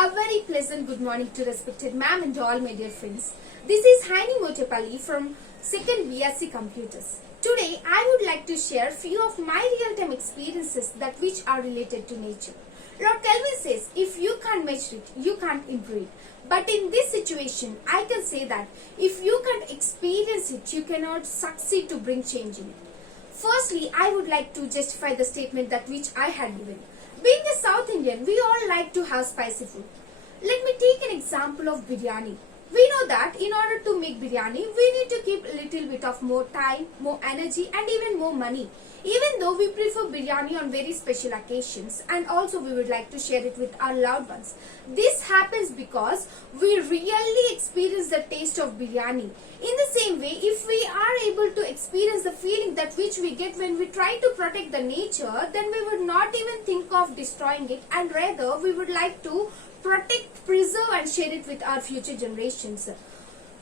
A very pleasant good morning to respected ma'am and all my dear friends. This is Haini Motepalli from 2nd BSc Computers. Today I would like to share few of my real-time experiences that which are related to nature. Lord Kelvin says, if you can't measure it, you can't improve it. But in this situation, I can say that if you can't experience it, you cannot succeed to bring change in it. Firstly, I would like to justify the statement that which I had given. Being a South Indian, we all like to have spicy food. Let me take an example of biryani. We know that in order to make biryani, we need to keep a little bit of more time, more energy and even more money. Even though we prefer biryani on very special occasions and also we would like to share it with our loved ones. This happens because we really experience the taste of biryani. In the same way, if we are able to experience the feeling that which we get when we try to protect the nature, then we would not even think of destroying it and rather we would like to protect, preserve and share it with our future generations.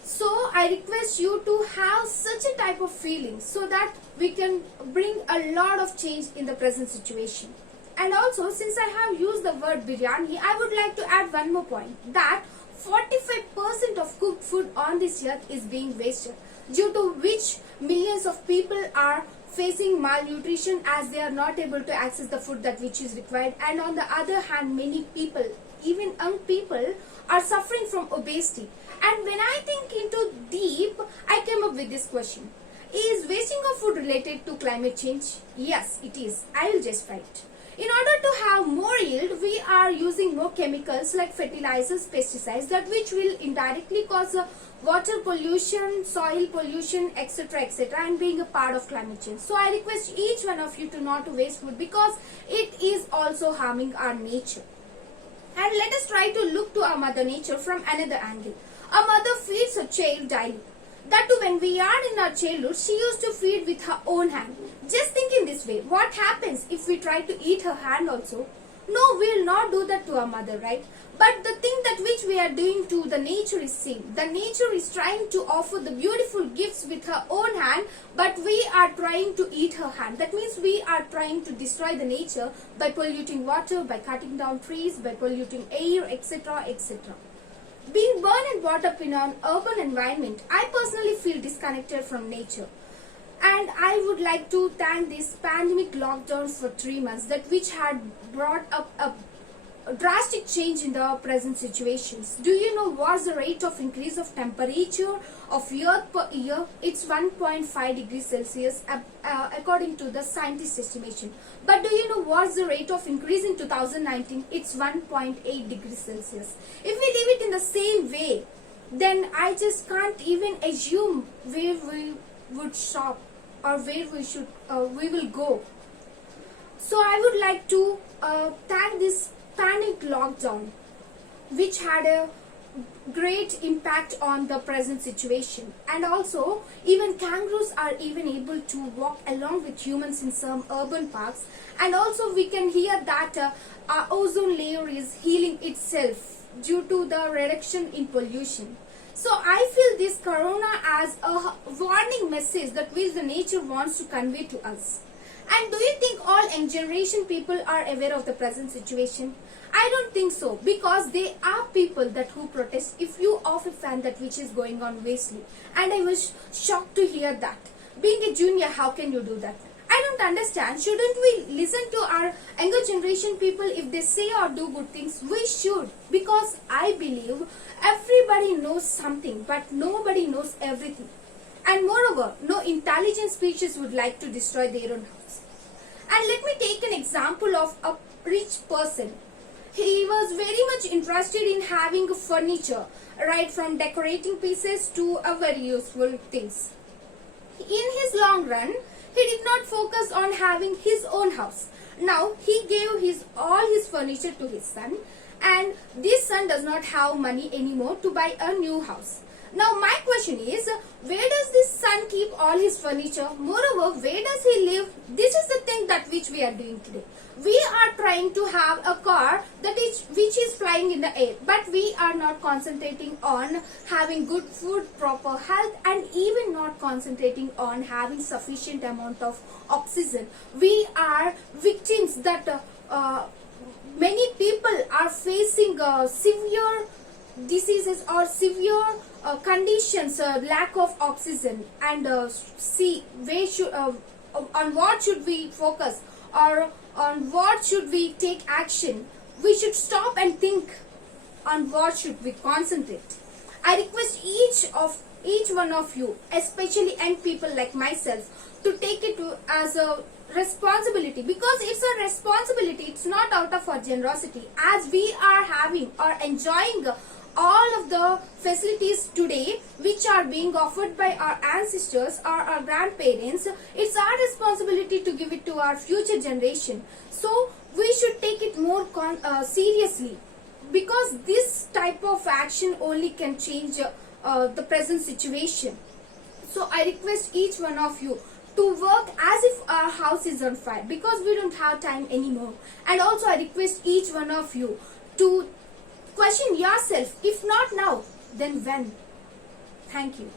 So I request you to have such a type of feeling so that we can bring a lot of change in the present situation. And also, since I have used the word biryani, I would like to add one more point, that 45% of cooked food on this earth is being wasted, due to which millions of people are facing malnutrition as they are not able to access the food that which is required. And on the other hand, many people, even young people, are suffering from obesity. And when I think into deep, I came up with this question. Is wasting of food related to climate change? Yes, it is. I will just write. In order to have more yield, we are using more chemicals like fertilizers, pesticides, that which will indirectly cause water pollution, soil pollution, etc., etc., and being a part of climate change. So I request each one of you to not to waste food because it is also harming our nature. And let us try to look to our mother nature from another angle. A mother feeds her child daily. That too, when we are in our childhood, she used to feed with her own hand. Just think in this way, what happens if we try to eat her hand also? No, we will not do that to our mother, right? But the thing that which we are doing to the nature is same. The nature is trying to offer the beautiful gifts with her own hand, but we are trying to eat her hand. That means we are trying to destroy the nature by polluting water, by cutting down trees, by polluting air, etc., etc. Being born and brought up in an urban environment, I personally feel disconnected from nature. And I would like to thank this pandemic lockdown for 3 months, that which had brought up a drastic change in the present situations. Do you know what's the rate of increase of temperature of Earth per year? It's 1.5 degrees Celsius according to the scientist estimation. But do you know what's the rate of increase in 2019? It's 1.8 degrees Celsius. If we leave it in the same way, then I just can't even assume where we would stop or where we will go. So I would like to thank this panic lockdown, which had a great impact on the present situation. And also, even kangaroos are even able to walk along with humans in some urban parks. And also, we can hear that our ozone layer is healing itself due to the reduction in pollution. So I feel this corona as a warning message that which the nature wants to convey to us. And do you think all young generation people are aware of the present situation? I don't think so, because they are people that who protest if you of a fan that which is going on wastely. And I was shocked to hear that. Being a junior, how can you do that? I don't understand. Shouldn't we listen to our younger generation people if they say or do good things? We should, because I believe everybody knows something, but nobody knows everything. And moreover, no intelligent species would like to destroy their own house. And let me take an example of a rich person. He was very much interested in having furniture, right from decorating pieces to very useful things. In his long run, he did not focus on having his own house. Now, he gave all his furniture to his son, and this son does not have money anymore to buy a new house. Now my question is, where does this son keep all his furniture? Moreover, where does he live? This is the thing that which we are doing today. We are trying to have a car which is flying in the air, but we are not concentrating on having good food, proper health, and even not concentrating on having sufficient amount of oxygen. We are victims that Many people are facing severe diseases or severe conditions, lack of oxygen, and see where should on what should we focus, or on what should we take action. We should stop and think on what should we concentrate. I request each one of you, especially young people like myself, to take it as a responsibility, because it's a responsibility. It's not out of our generosity. As we are having or enjoying all of the facilities today which are being offered by our ancestors or our grandparents, it's our responsibility to give it to our future generation. So we should take it more seriously, because this type of action only can change the present situation. So I request each one of you to work as if our house is on fire, because we don't have time anymore. And also I request each one of you to question yourself, if not now, then when? Thank you.